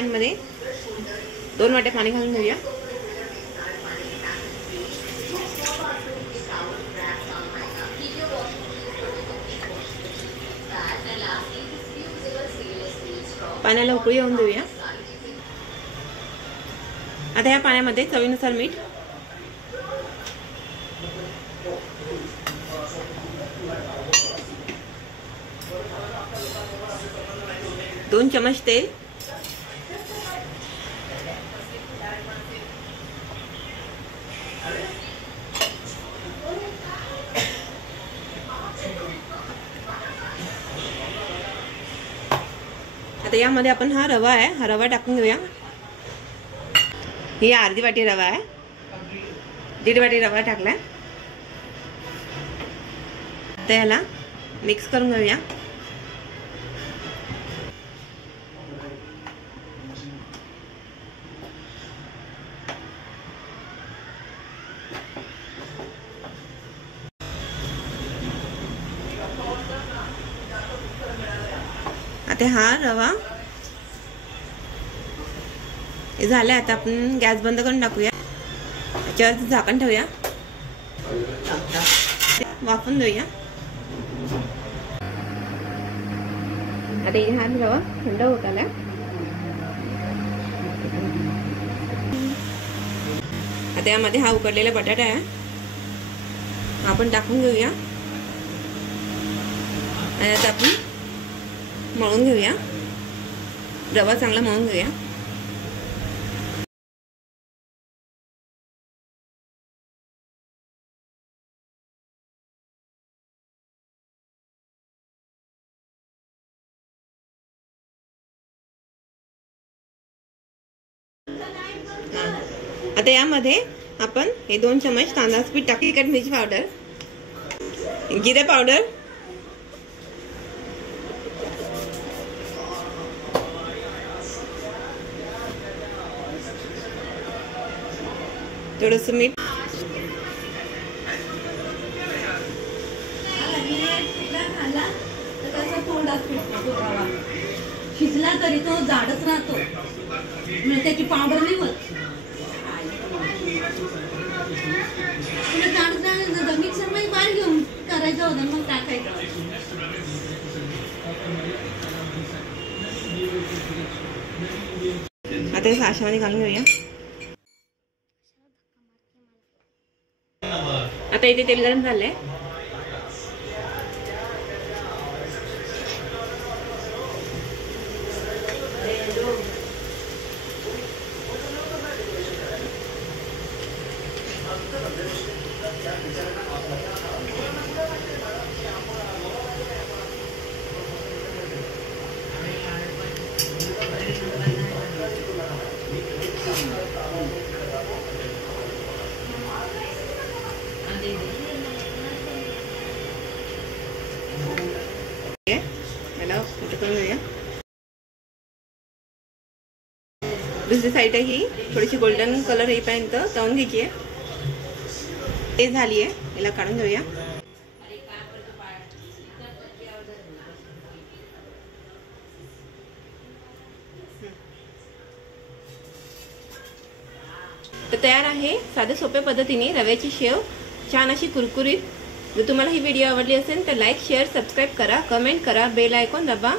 Pan मध्ये 2 वाट्या पाणी घालून घेऊया। पाण्याला उकळी येऊन देऊया। आता या पाण्यामध्ये चवीनुसार मीठ, दोन चम्मच तेल, आता यामध्ये आपण हा रवा आहे, हा रवा टाकून घेऊया। ही अर्धी वाटी रवा आहे, 1.5 वाटी रवा टाकलाय। आता याला मिक्स करून घेऊया। आता हा रवा हे झाले। आता आपण गॅस बंद करून टाकूया, याच्यावर झाकण ठेवूया, वाफून देऊया। आता हा रवा थंड होत आला। आता यामध्ये हा उकडलेला बटाटा आहे, आपण टाकून घेऊया आणि आता आपण मळून घेऊया, रवा चांगला मळून घेऊया। आता यामध्ये आपण हे 2 चम्मच तांदळाचं पीठ टाकू, तिखट मिरची पावडर, जिरे पावडर, थोडंसं मीठ, शिजला तरी तो जाडच राहतो, म्हणजे त्याची पावडर नाही होत। मिक्सर मध्ये बारीक घेऊन करायचं होतं, मग टाकायचं। आता हे साच्यामध्ये घालून घेऊया। आता इथे तेल गरम झालंय, दुसरी साइड ही थोडीशी गोल्डन कलर येईपर्यंत तळून घ्यायची आहे। हे झाली आहे, याला काढून घेऊया। तर तयार आहे साध्या सोप्या पद्धतीने रव्याची शेव, छान अशी कुरकुरीत। जर तुम्हाला ही व्हिडिओ आवडली असेल तर लाईक, शेअर, सबस्क्राईब करा, कमेंट करा, बेल आयकॉन दाबा।